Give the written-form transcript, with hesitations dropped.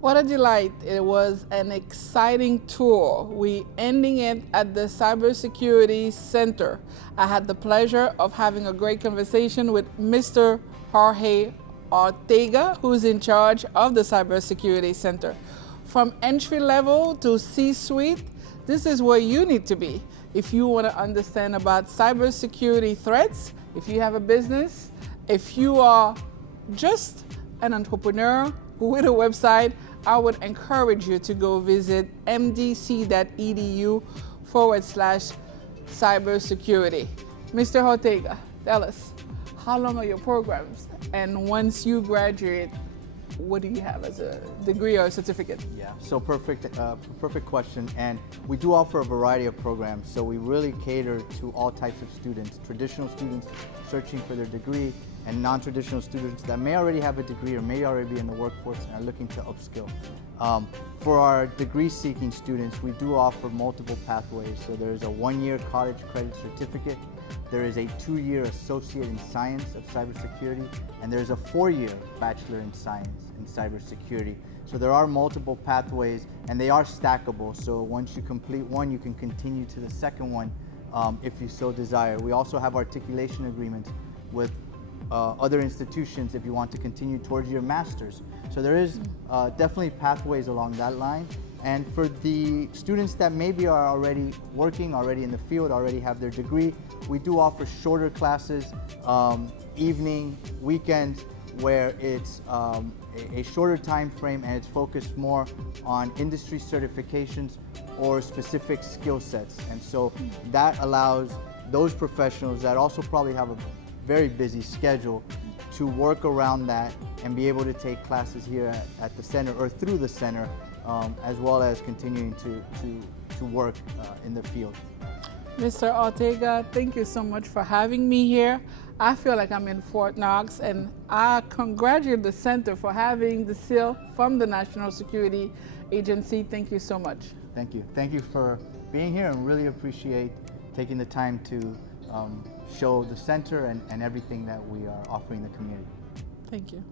What a delight. It was an exciting tour. We ending it at the Cybersecurity Center. I had the pleasure of having a great conversation with Mr. Jorge Ortega, who's in charge of the Cybersecurity Center. From entry level to C-suite, this is where you need to be. If you want to understand about cybersecurity threats, if you have a business, if you are just an entrepreneur with a website, I would encourage you to go visit mdc.edu/cybersecurity. Mr. Ortega, tell us, how long are your programs? And once you graduate, what do you have as a degree or a certificate? Yeah, so perfect question. And we do offer a variety of programs. So we really cater to all types of students, traditional students searching for their degree, and non-traditional students that may already have a degree or may already be in the workforce and are looking to upskill. For our degree-seeking students, we do offer multiple pathways. So there's a 1-year college credit certificate, there is a 2-year associate in science of cybersecurity, and there's a 4-year bachelor in science in cybersecurity. So there are multiple pathways, and they are stackable. So once you complete one, you can continue to the second one if you so desire. We also have articulation agreements with other institutions if you want to continue towards your master's. So there is definitely pathways along that line. And for the students that maybe are already working, already in the field, already have their degree, we do offer shorter classes, evening, weekends, where it's a shorter time frame and it's focused more on industry certifications or specific skill sets. And so that allows those professionals that also probably have a very busy schedule to work around that and be able to take classes here at the center or through the center, as well as continuing to work in the field. Mr. Ortega, thank you so much for having me here. I feel like I'm in Fort Knox, and I congratulate the center for having the seal from the National Security Agency. Thank you so much. Thank you. Thank you for being here, and really appreciate taking the time to show the center and everything that we are offering the community. Thank you.